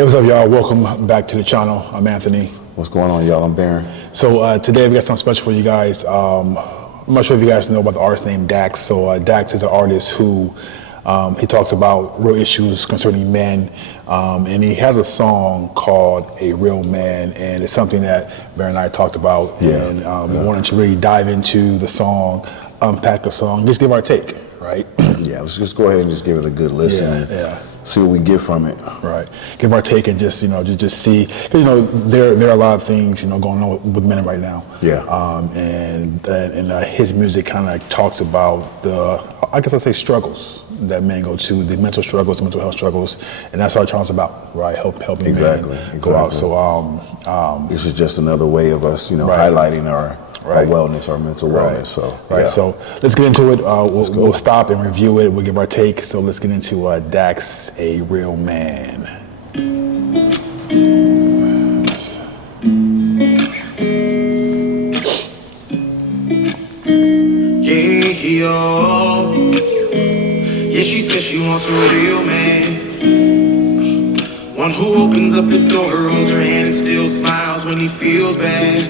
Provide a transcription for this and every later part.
Hey, what's up, y'all? Welcome back to the channel. I'm Anthony. What's going on, y'all? I'm Baron. So today we got something special for you guys. I'm not sure if you guys know about the artist named Dax. So Dax is an artist who he talks about real issues concerning men, and he has a song called "A Real Man," and it's something that Baron and I talked about. Yeah. And we wanted to really dive into the song, unpack the song, just give our take, right? Yeah, let's just go ahead and just give it a good listen and see what we get from it. Right. Give our take and just just see, 'cause, there are a lot of things going on with men right now. Yeah. And his music kind of talks about I guess I'd say struggles that men go to, the mental struggles, the mental health struggles, and that's what our channel's about, right? Helping Exactly. men go out. So This is just another way of us, highlighting our wellness, our mental wellness. So So let's get into it. We'll stop and review it. We'll give our take. So let's get into Dax, "A Real Man." Yeah, she says she wants a real man. One who opens up the door, holds her hand and still smiles when he feels bad.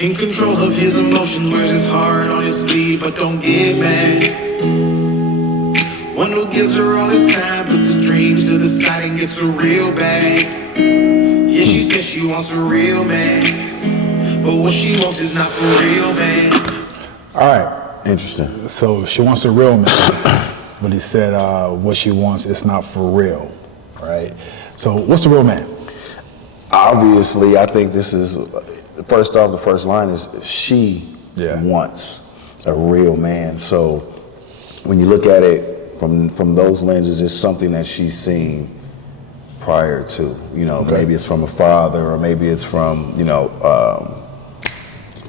In control of his emotions, wears his heart on his sleeve, but don't get mad. One who gives her all his time, puts his dreams to the side and gets a real bag. Yeah, she says she wants a real man, but what she wants is not for real, man. All right. interesting. So she wants a real man, but he said what she wants is not for real, right? So what's the real man? Obviously, I think this is, first off, the first line is she wants a real man. So when you look at it from those lenses, it's something that she's seen prior to, maybe it's from a father, or maybe it's from,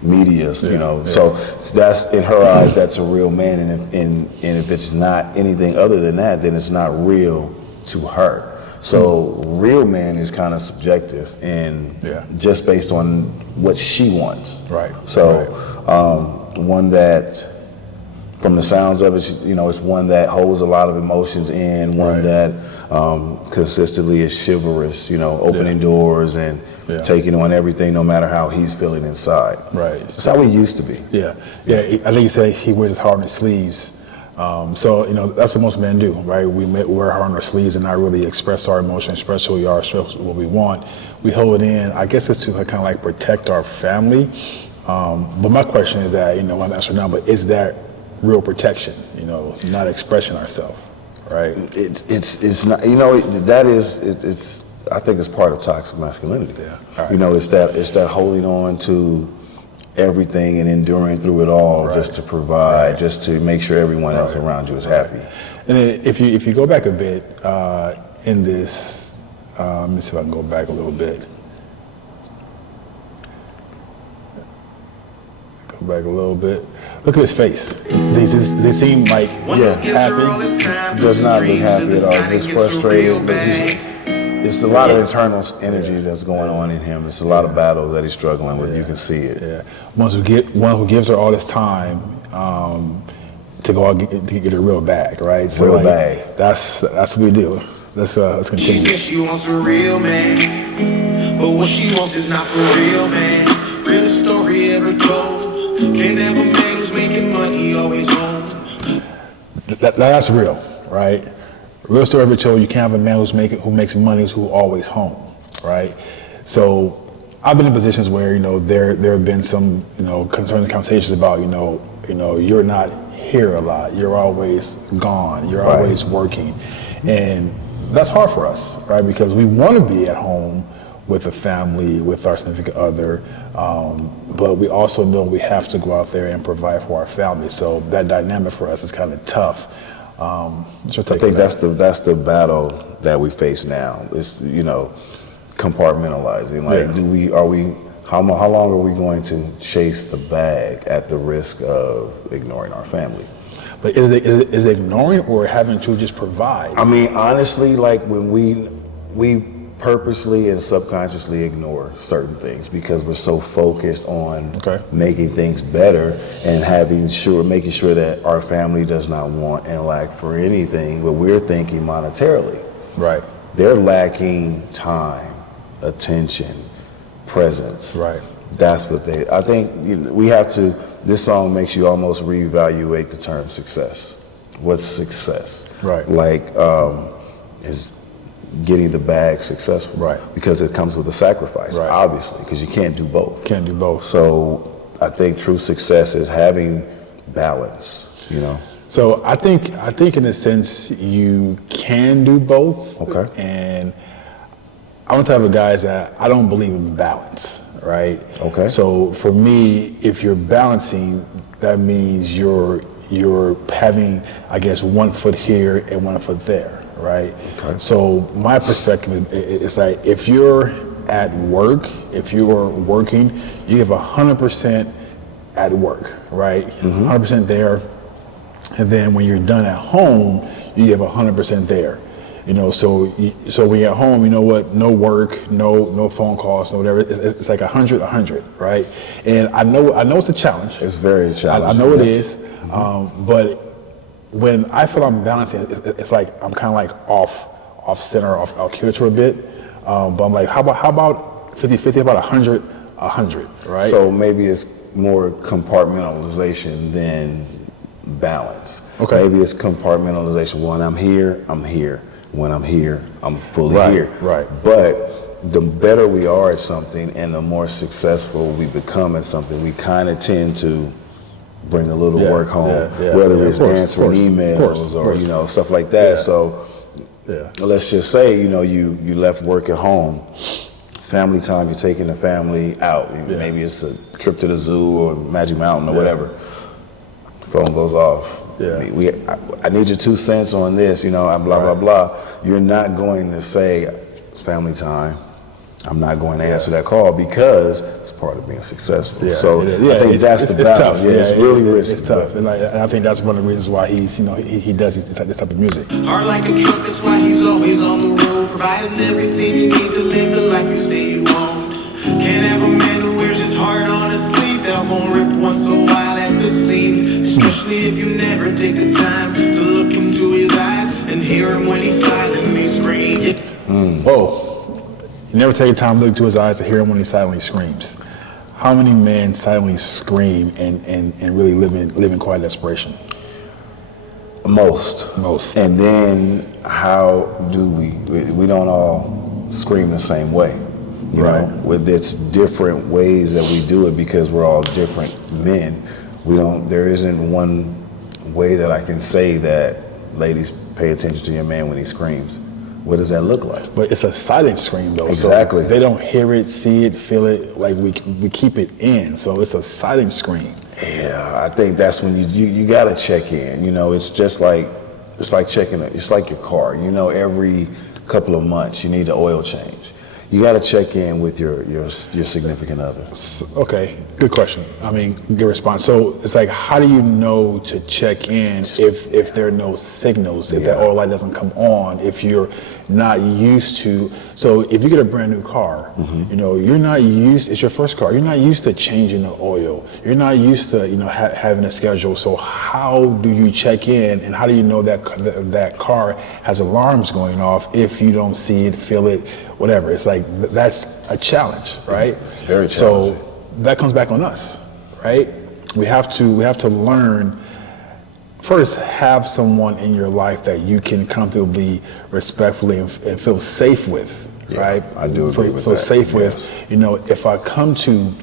media, so that's, in her eyes, that's a real man, and if it's not anything other than that, then it's not real to her. So real man is kind of subjective and just based on what she wants. Right. So one that, from the sounds of it, it's one that holds a lot of emotions in, one that consistently is chivalrous, opening doors and taking on everything, no matter how he's feeling inside. Right. That's how he used to be. Yeah. I think he said he wears his heart on his sleeves. So that's what most men do, right? We wear our heart on our sleeves and not really express our emotions, express who we are, express what we want. We hold it in. I guess it's to kind of like protect our family. But my question is that, I'm answering now, but is that real protection? Not expressing ourselves, right? It's not. It's. I think it's part of toxic masculinity. Yeah. Right. It's that holding on to everything and enduring through it all, just to provide, just to make sure everyone else around you is happy. And then if you go back a bit in this, let me see if I can go back a little bit. Go back a little bit. Look at his face. They seem like happy. Does not look happy at all. Looks frustrated. But it's a lot of internal energy that's going on in him. It's a lot of battles that he's struggling with. You can see it. Yeah. One who gives her all this time to go out to get a real bag, right? So real bag. That's what we do. Let's continue. She says she wants a real man, but what she wants is not for real, man. Realest story ever told. Can't have a man who's making money always home. That's real, right? Real story ever told. You can't have a man who makes money who's always home, right? So I've been in positions where there have been some concerning conversations about you're not here a lot. You're always gone. You're always working, and that's hard for us, right? Because we want to be at home with a family, with our significant other, but we also know we have to go out there and provide for our family. So that dynamic for us is kind of tough. I think that's the battle that we face now. It's compartmentalizing. Like, how long are we going to chase the bag at the risk of ignoring our family? But is it ignoring or having to just provide? I mean, honestly, like when we purposely and subconsciously ignore certain things because we're so focused on making things better and making sure that our family does not want and lack for anything, but we're thinking monetarily. Right. they're lacking time, attention, presence. Right. That's what I think we have to, this song makes you almost reevaluate the term success. What's success? Right. Like, is getting the bag successful? Right. Because it comes with a sacrifice, right. obviously, because you can't do both. Can't do both. So I think true success is having balance, So I think in a sense you can do both. Okay. And I'm the type of guys that I don't believe in balance, right? Okay. So for me, if you're balancing, that means you're having, I guess, 1 foot here and 1 foot there, right? Okay. So my perspective is like, if you're at work, if you're working, you give 100% at work, right? 100% there. And then when you're done at home, you give 100% there. So when you're at home, you know what? No work, no phone calls, no whatever. It's like 100, right? And I know it's a challenge. It's very challenging. I know it is. But when I feel I'm balancing, it's like I'm kind of like off center, off kilter a bit. But I'm like, how about 50-50? About 100, right? So maybe it's more compartmentalization than balance. Okay. Maybe it's compartmentalization. When I'm here, I'm here. When I'm here, I'm fully here. Right. But the better we are at something and the more successful we become at something, we kind of tend to bring a little work home, whether it's answering emails or stuff like that. So let's just say you left work at home. Family time, you're taking the family out. Maybe it's a trip to the zoo or Magic Mountain or whatever. Phone goes off. I need your 2 cents on this, blah, blah, blah. You're not going to say, it's family time. I'm not going to answer that call because it's part of being successful. So I think that's the balance. It's really risky. It's tough. And I think that's one of the reasons why he does this type of music. Hard like a truck, that's why he's always on the road, providing everything you need to live the life you say you want. Can't have a man who wears his heart on his sleeve that won't rip once in a while at the seams, especially if you never take the time to look into his eyes and hear him when he's silently screaming. Whoa. You never take the time to look into his eyes to hear him when he silently screams. How many men silently scream and really live in quiet desperation? Most. And then how do we don't all scream the same way. You know, it's different ways that we do it because we're all different men. There isn't one way that I can say that, ladies, pay attention to your man when he screams. What does that look like? But it's a silent scream though. Exactly. So they don't hear it, see it, feel it, like we keep it in. So it's a silent scream. Yeah, I think that's when you gotta check in. It's just like, it's like your car. Every couple of months you need the oil change. You got to check in with your significant other. Okay, good question. I mean, good response. So it's like, how do you know to check in if there are no signals, if that oil light doesn't come on, if you're not used to? So if you get a brand new car, you're not used. It's your first car. You're not used to changing the oil. You're not used to having a schedule. So how do you check in, and how do you know that car has alarms going off if you don't see it, feel it? Whatever. It's like, that's a challenge, right? It's very challenging. So that comes back on us, right? We have to learn, first, have someone in your life that you can comfortably, respectfully, and feel safe with, right? I do agree with feel that. safe with, if I come to,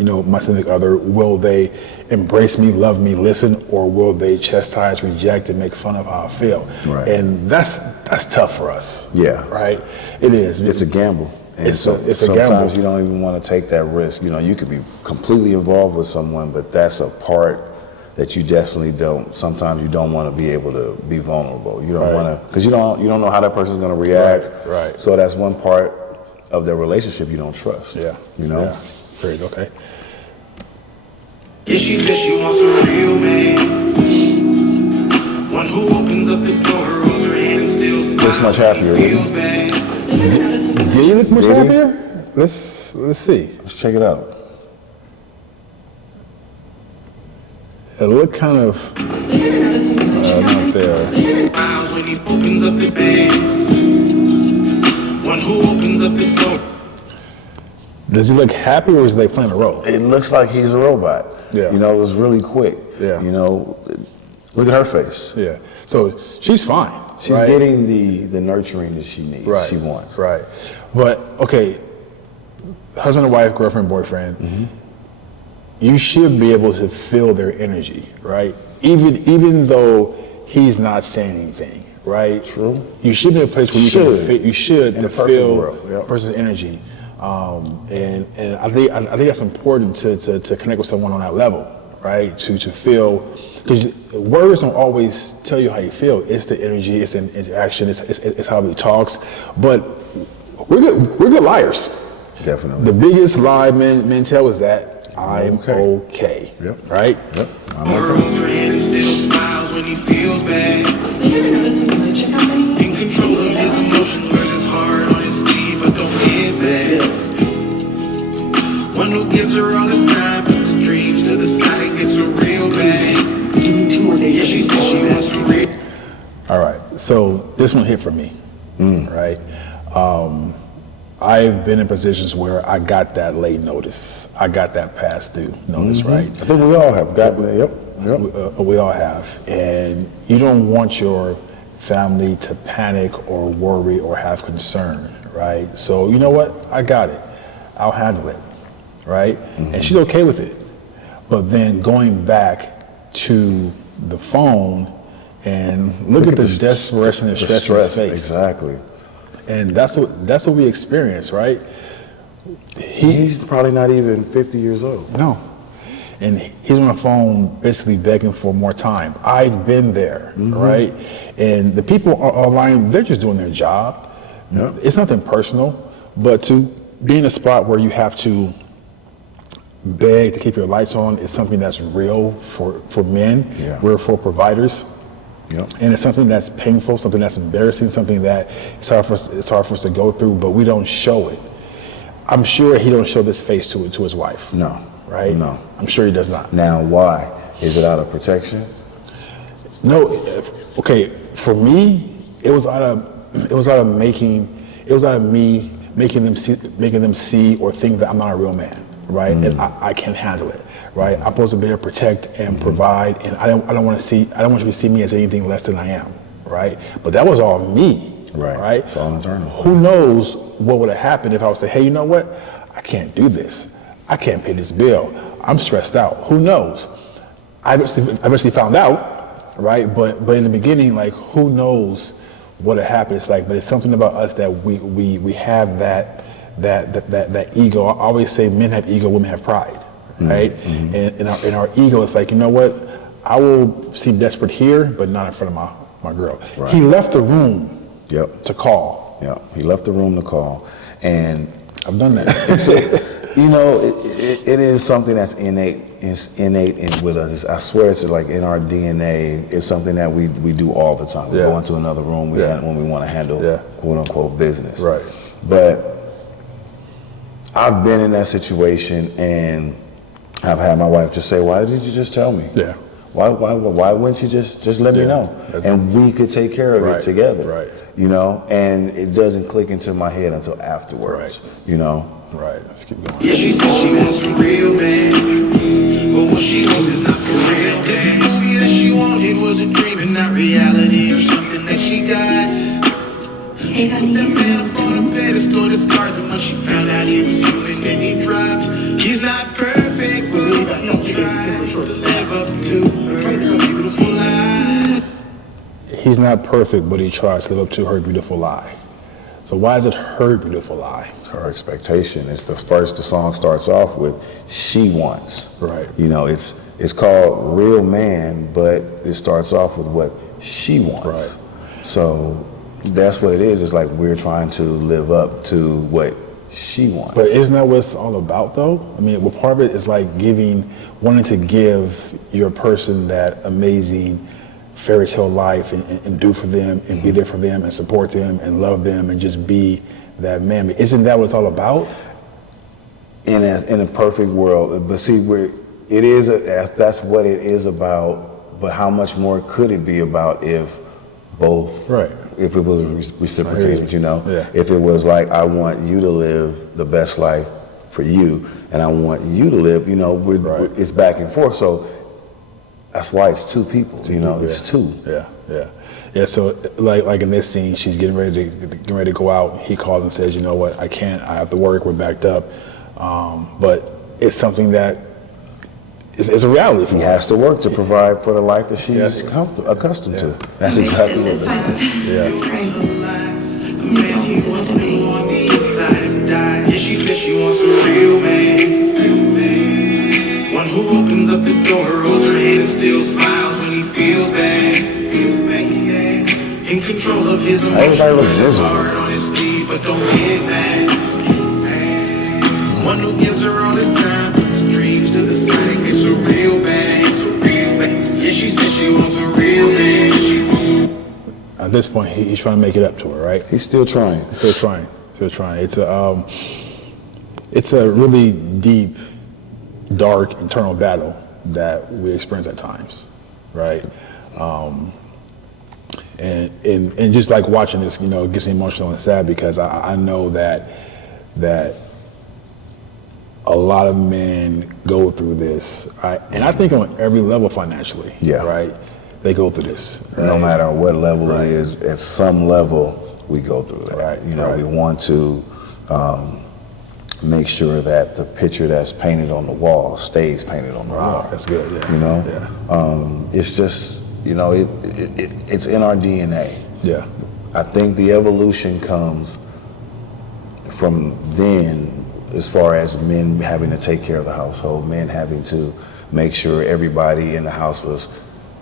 my significant other, will they embrace me, love me, listen, or will they chastise, reject, and make fun of how I feel? Right. And that's tough for us. Yeah. Right? It is. It's a gamble. And it's a gamble. Sometimes you don't even want to take that risk. You could be completely involved with someone, but that's a part that you definitely don't. Sometimes you don't want to be able to be vulnerable. You don't want to, because you don't know how that person's going to react. Right. So that's one part of their relationship you don't trust. Yeah. Yeah. Great. Okay. Yeah, she says she wants a real man, one who opens up the door, holds her hand and still smiles. Looks much happier, Feels really. bad. Do you look much Did he? happier? Let's see. Let's check it out. It looked kind of not there. Smiles when he opens up the bed. Does he look happy or is they playing a role? It looks like he's a robot. Yeah. You know, it was really quick. Yeah. You know, look at her face. Yeah. So she's fine. She's right? getting the nurturing that she needs, Right. she wants. Right. But, okay, husband and wife, girlfriend, boyfriend, you should be able to feel their energy, right? Even though he's not saying anything, right? True. You should be in a place where you should In to a perfect feel world, yep. a person's energy. And I think that's important to connect with someone on that level, right? To feel, because words don't always tell you how you feel. It's the energy, it's the interaction, it's how he talks. But we're good liars. Definitely. The biggest lie men tell is that I'm okay. Yep. Right? Yep. Holds her hand and still smiles when he feels bad. You ever notice when you lose your company? In control of his emotions, wears his heart on his sleeve, but don't get bad. One who gives her all his time, puts his dreams to the side and gets her real bad. Give me 2 more days. Yeah, she says she wants some real. All right. So this one hit for me. Right? I've been in positions where I got that late notice. I got that past due notice, right? I think we all have gotten it. Yep. We all have. And you don't want your family to panic or worry or have concern, right? So you know what? I got it. I'll handle it, right? And she's okay with it. But then going back to the phone and look at the desperation and stress in his face. Exactly. And that's what we experience, right? He's probably not even 50 years old. No. And he's on the phone basically begging for more time. I've been there, right? And the people online, they're just doing their job. Yep. It's nothing personal, but to be in a spot where you have to beg to keep your lights on is something that's real for men. Yeah. We're for providers. Yep. And it's something that's painful, something that's embarrassing, something that it's hard for us to go through, but we don't show it. I'm sure he don't show this face to his wife. No. Right? No. I'm sure he does not. Now, why? Is it out of protection? No. Okay. For me, it was out of me making them see or think that I'm not a real man, right? And I can handle it, right? I'm supposed to be able to protect and provide, and I don't want you to see me as anything less than I am, right? But that was all me, right? It's all internal. Who knows what would have happened if I would say, hey, you know what? I can't do this. I can't pay this bill. I'm stressed out. Who knows? I eventually found out, right? But in the beginning, like, who knows what had happened? It's like, but it's something about us that we have that ego. I always say men have ego, women have pride, right? And in our ego, it's like, you know what? I will seem desperate here, but not in front of my girl. Right. He left the room to call. Yeah, he left the room to call, and I've done that. so, you know, it is something that's innate. It's innate with us. I swear it's like in our DNA. It's something that we do all the time. We go into another room when we want to handle quote unquote business. Right. But I've been in that situation, and I've had my wife just say, "Why did you just tell me? Yeah. Why wouldn't you just let me know? And we could take care of it together." Right. You know, and it doesn't click into my head until afterwards. Right. You know. Right. Let's keep going. Yeah, she says she wants some real man, but what she wants is not for real. Cause the movie that she wanted was a dream and not reality, or something that she got. She put that man up on a pedestal, the scars, and when she found out he was human, then he dropped. He's not perfect, but he tries to live up to her beautiful lie. He's not perfect, but he tries to live up to her beautiful lie. So why is it her beautiful lie? It's her expectation. It's the song starts off with she wants. Right. You know, it's called Real Man, but it starts off with what she wants. Right. So that's what it is. It's like we're trying to live up to what she wants. But isn't that what it's all about, though? I mean, well, part of it is like wanting to give your person that amazing fairy tale life and do for them and be there for them and support them and love them and just be that man. But isn't that what it's all about? In a perfect world, but see, that's what it is about. But how much more could it be about if both? Right. If it was reciprocated, you know? Yeah. If it was like, I want you to live the best life for you, and I want you to live. You know, it's back and forth. So that's why it's two people. It's two. Yeah. So like in this scene, she's getting ready to go out. He calls and says, "You know what? I can't. I have to work. We're backed up." But it's something that is a reality for He her. has to work to provide for the life that she's accustomed to. That's exactly what it is. It's fine. It's great. The man he wants to know on the inside and die. Yeah, she says she wants a real man. One who opens up the door, holds her hand and still smiles when he feels bad. In control of his emotions, Everybody looks his miserable. heart on his sleeve, but don't get mad. One who gives her all his time, puts his dreams to the side and gets a real man. Yeah, she says she wants a real man. At this point, he's trying to make it up to her, right? He's still trying. Still trying. It's a really deep, dark internal battle that we experience at times, right? And just like watching this, it gets me emotional and sad because I know that a lot of men go through this, and I think on every level financially, right? They go through this. Right? No matter what level it is, at some level we go through that. Right. We want to make sure that the picture that's painted on the wall stays painted on the wall. That's good. Yeah. It's just it's in our DNA. Yeah. I think the evolution comes from then, as far as men having to take care of the household, men having to make sure everybody in the house was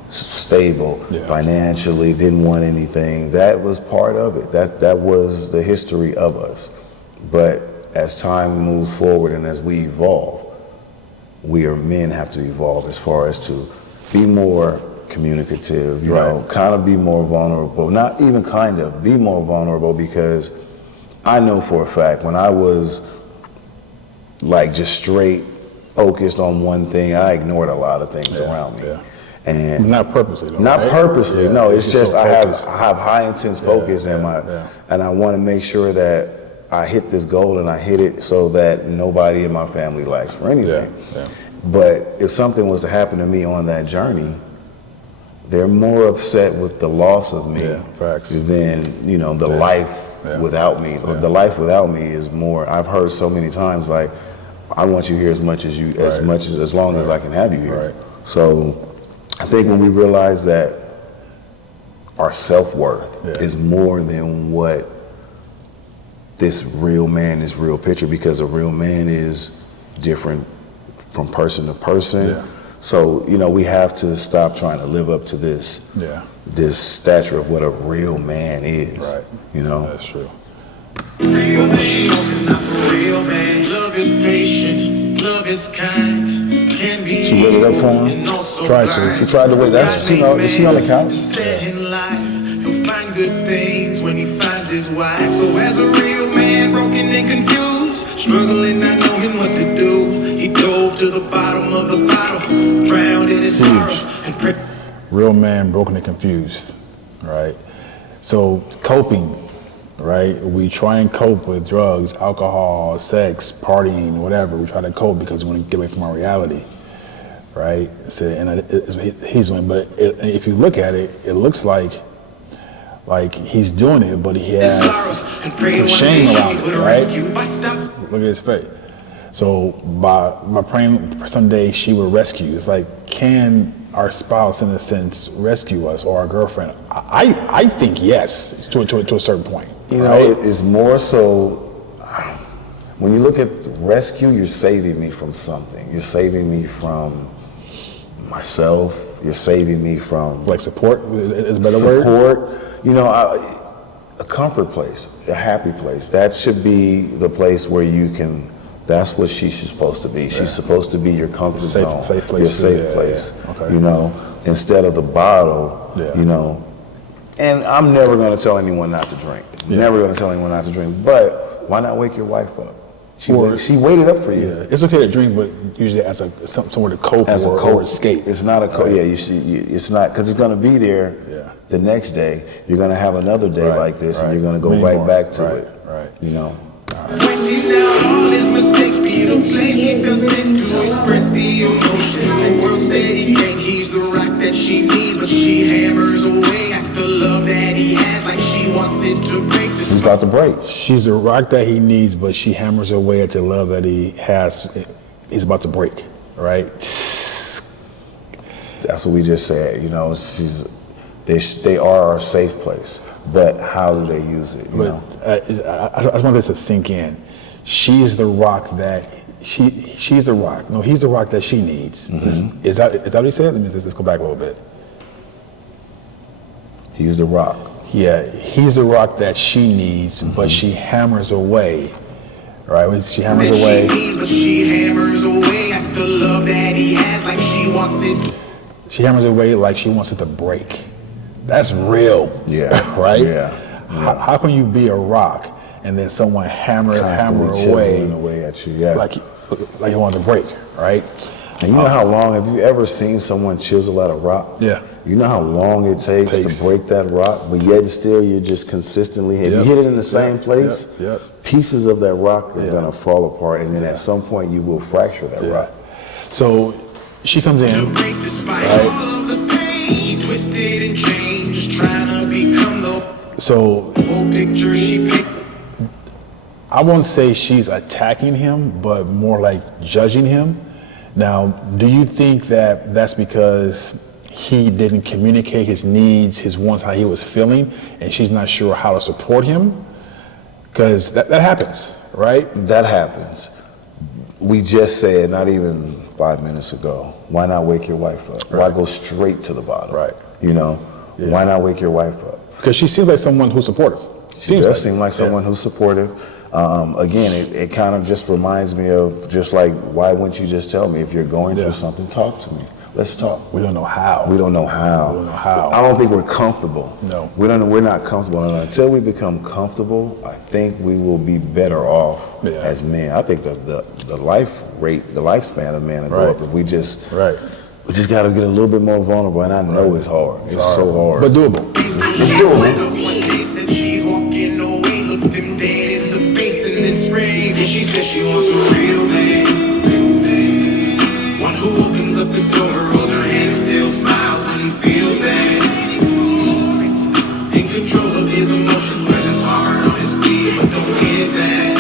stable financially, didn't want anything. That was part of it. That was the history of us. But as time moves forward and as we evolve, we as men have to evolve as far as to be more communicative, kind of be more vulnerable, not even kind of, be more vulnerable, because I know for a fact when I was like just straight focused on one thing, I ignored a lot of things around me. Yeah. And not purposely, though, not right? purposely. Yeah. No, it's You're just so I focused. have high intense focus and I want to make sure that I hit this goal and I hit it so that nobody in my family lacks for anything. Yeah. But if something was to happen to me on that journey, they're more upset with the loss of me than the life without me. Yeah. The life without me is more. I've heard so many times, like, I want you here as long as I can have you here. Right. So I think when we realize that our self-worth is more than what this real man, this real picture, because a real man is different from person to person. Yeah. So, we have to stop trying to live up to this stature of what a real man is. Right. That's true. Real man, she knows it's not for real man. Love is patient, love is kind. Can be She waited up for him. She tried to wait. Is she on the couch? In life, he'll find good things when he finds his wife. So as a real man, broken and confused, struggling, not knowing what to do, he dove to the bottom of the bottle, drowned in his sorrows, and Real man, broken and confused, right? So coping, right? We try and cope with drugs, alcohol, sex, partying, whatever. We try to cope because we want to get away from our reality, right? So, and he's doing, but if you look at it, it looks like he's doing it, but he has some shame around it, right? Look at his face. So by praying someday she will rescue, it's like, can our spouse, in a sense, rescue us, or our girlfriend? I think yes, to a certain point. It is more so, when you look at rescue, you're saving me from something. You're saving me from myself. You're saving me from... Like support is a better word? Support. A comfort place, a happy place. That should be the place where you can... That's what she's supposed to be. Yeah. She's supposed to be your comfort zone, safe place, your safe place. Yeah. Okay. Instead of the bottle, And I'm never going to tell anyone not to drink. Never going to tell anyone not to drink. But why not wake your wife up? She waited up for you. Yeah. It's okay to drink, but usually as somewhere to cope or escape. It's not a cope. Right. It's not, because it's going to be there the next day. You're going to have another day like this, and you're going to go right back to it. Right. Pointing out all his mistakes, being a place he felt sent to express the emotions. The world said he can't, he's the rock that she needs, but she hammers away at the love that he has, like she wants it to break. He's about to break. She's the rock that he needs, but she hammers away at the love that he has. He's about to break, right? That's what we just said. You know, they are our safe place, but how do they use it? You know, I just want this to sink in. She's the rock that she's the rock. No, he's the rock that she needs. Mm-hmm. Is that what he said? Let's go back a little bit. he's the rock. Yeah, he's the rock that she needs, but she hammers away. Right? She hammers away. But she hammers away at the love that he has, like she wants it. She hammers away like she wants it to break. That's real. Yeah. Right? Yeah. How can you be a rock and then someone hammer Chiseling away at you? Yeah. like you want to break, right? And you know how long, have you ever seen someone chisel at a rock? Yeah. You know how long it takes to break that rock, but yet and still you're just consistently hit. Yep. You hit it in the same place, Yep. pieces of that rock are going to fall apart, and then at some point you will fracture that rock. So she comes in, Break despite all of the pain, twisted and changed, just trying to become the so whole picture she picked. I won't say she's attacking him, but more like judging him. Now, do you think that that's because he didn't communicate his needs, his wants, how he was feeling, and she's not sure how to support him? Because that happens, right? That happens. We just said, not even 5 minutes ago, why not wake your wife up? Why go straight to the bottom? Right. You know, why not wake your wife up? Because she seems like someone who's supportive. She does seem like someone who's supportive. Again, it kind of just reminds me of just like, why wouldn't you just tell me if you're going through something? Talk to me. Let's talk. We don't know how. We don't know how. We don't know how. I don't think we're comfortable. No. We're not comfortable. And until we become comfortable, I think we will be better off as men. I think the lifespan of men will go up if we just got to get a little bit more vulnerable. And I know it's hard. It's so hard. But doable. It's doable. One day said she's walking away, looked him dead in the face and then sprayed. And she said she wants a real man. One who opens up the door, holds her hand, still smiles when he feels bad. In control of his emotions, wears his heart on his sleeve, but don't get that.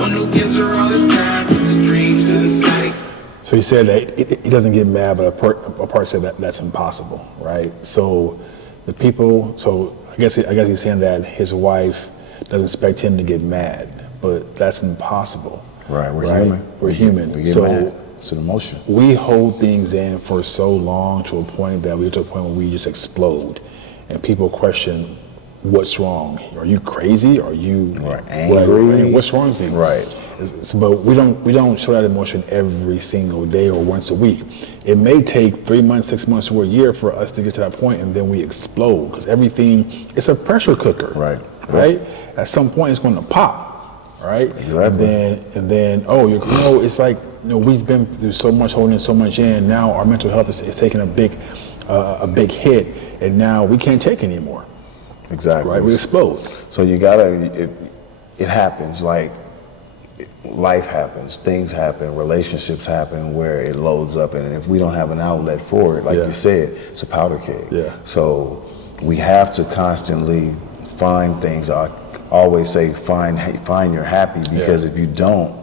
One who gives her all his time, puts his dreams to the side. So he said that he doesn't get mad, but a part said that that's impossible, right? So the people, I guess he's saying that his wife doesn't expect him to get mad, but that's impossible. Right, we're human. We're human. We get mad. It's an emotion. We hold things in for so long to a point that we get to a point where we just explode, and people question, "What's wrong? Are you crazy? Are you angry? What's wrong with you?" Right. But we don't show that emotion every single day or once a week. It may take 3 months, 6 months, or a year for us to get to that point, and then we explode because everything, it's a pressure cooker. Right. At some point, it's going to pop. Right. Exactly. And then it's like we've been through so much, holding so much in. Now our mental health is taking a big hit, and now we can't take anymore. Exactly. Right. We explode. So you gotta. It happens. Like life happens, things happen, relationships happen where it loads up, and if we don't have an outlet for it, like you said, it's a powder keg. Yeah. So we have to constantly find things. I always say find your happy, because if you don't,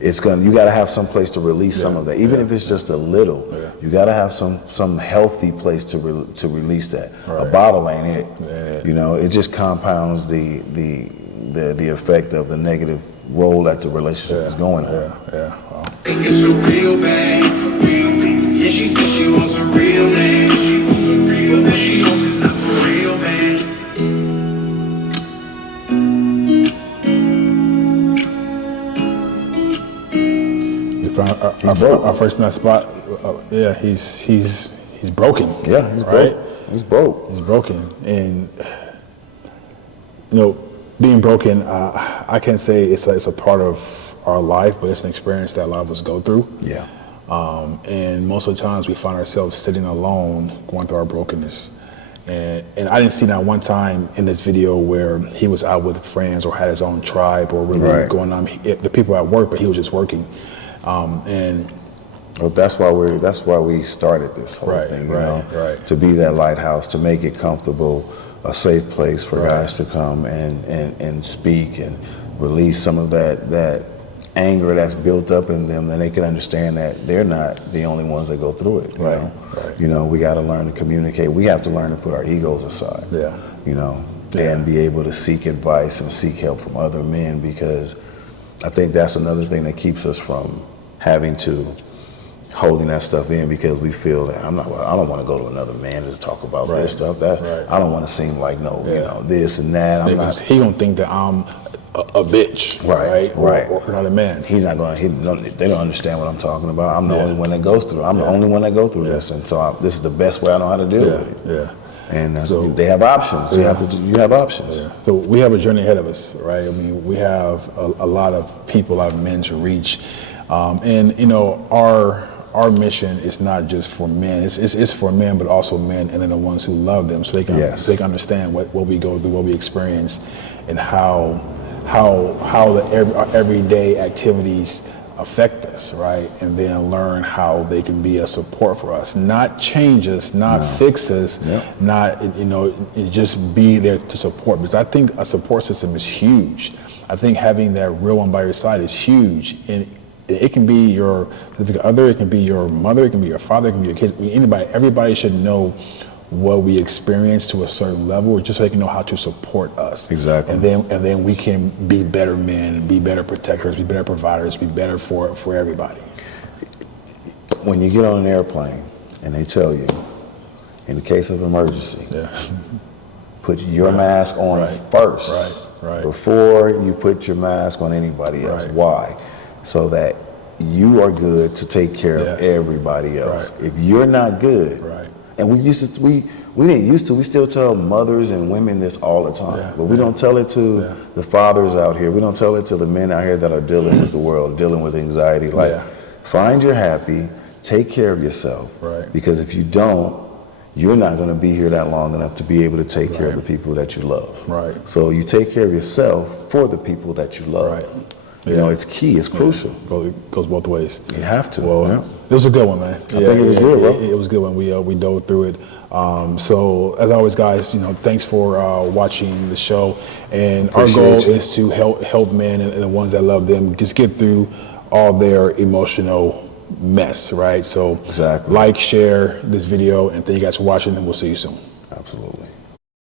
you got to have some place to release some of that, even if it's just a little. You got to have some healthy place to release that. A bottle ain't it. It just compounds the effect of the negative role that the relationship is going on. Wow. Think it's a real bad. Yeah, she says she wants a real man. But what she wants is not for real, man. We found our first in that spot. He's broken. Yeah, he's right? broke. He's broke. He's broken, and being broken, I can say it's a part of our life, but it's an experience that a lot of us go through. Yeah. And most of the times we find ourselves sitting alone, going through our brokenness, And I didn't see not one time in this video where he was out with friends or had his own tribe or really Right. going on. The people at work, but he was just working. And Well, that's why we started this whole Right, thing, you right, know, right. to be that lighthouse, to make it comfortable, a safe place for Right. guys to come and speak and release some of that anger that's built up in them, and they can understand that they're not the only ones that go through it. You Right, know? right. You know, we got to learn to communicate. We have to learn to put our egos aside. Yeah. You know, Yeah. and be able to seek advice and seek help from other men, because I think that's another thing that keeps us from having to holding that stuff in, because we feel that I don't want to go to another man to talk about Right. this stuff. That Right. I don't want to seem like you Yeah. know, this and that. I'm because not. he gonna think that I'm a bitch, Right, right. Or not a man. He's not going. They don't understand what I'm talking about. I'm the Yeah. only one that goes through. I'm the only one that go through this, and so this is the best way I know how to deal Yeah, with it. yeah. And So- they have options. You Yeah. you have options. Yeah. So we have a journey ahead of us, right? I mean, we have a lot of people, a lot of men to reach, and you know, our mission is not just for men. It's for men, but also men, and then the ones who love them, so they can Yes. so they can understand what we go through, what we experience, and how our everyday activities affect us, right? And then learn how they can be a support for us, not change us, not fix us, Yep. not, you know, just be there to support. Because I think a support system is huge. I think having that real one by your side is huge. And it can be your significant other, it can be your mother, it can be your father, it can be your kids, anybody. Everybody should know what we experience to a certain level, just so they can know how to support us. Exactly. And then we can be better men, be better protectors, be better providers, be better for everybody. When you get on an airplane and they tell you, in the case of emergency, Yeah. put your mask on Right. first, Right. before you put your mask on anybody else. Right. Why? So that you are good to take care of Yeah. everybody else. Right. If you're not good, Right. and we didn't used to, we still tell mothers and women this all the time, Yeah. but we don't tell it to the fathers out here. We don't tell it to the men out here that are dealing with the world, dealing with anxiety. Like, Yeah. find your happy, take care of yourself. Right. Because if you don't, you're not going to be here that long enough to be able to take care of the people that you love. Right. So you take care of yourself for the people that you love. Right. You know, it's key. It's crucial. It goes both ways. You have to. Well, yeah. it was a good one, man. I think it was good, bro. It was a good one. We dove through it. So as always, guys, you know, thanks for watching the show. And our goal Appreciate you. is to help men and the ones that love them just get through all their emotional mess, right? So Exactly. like, share this video, and thank you guys for watching, and we'll see you soon. Absolutely.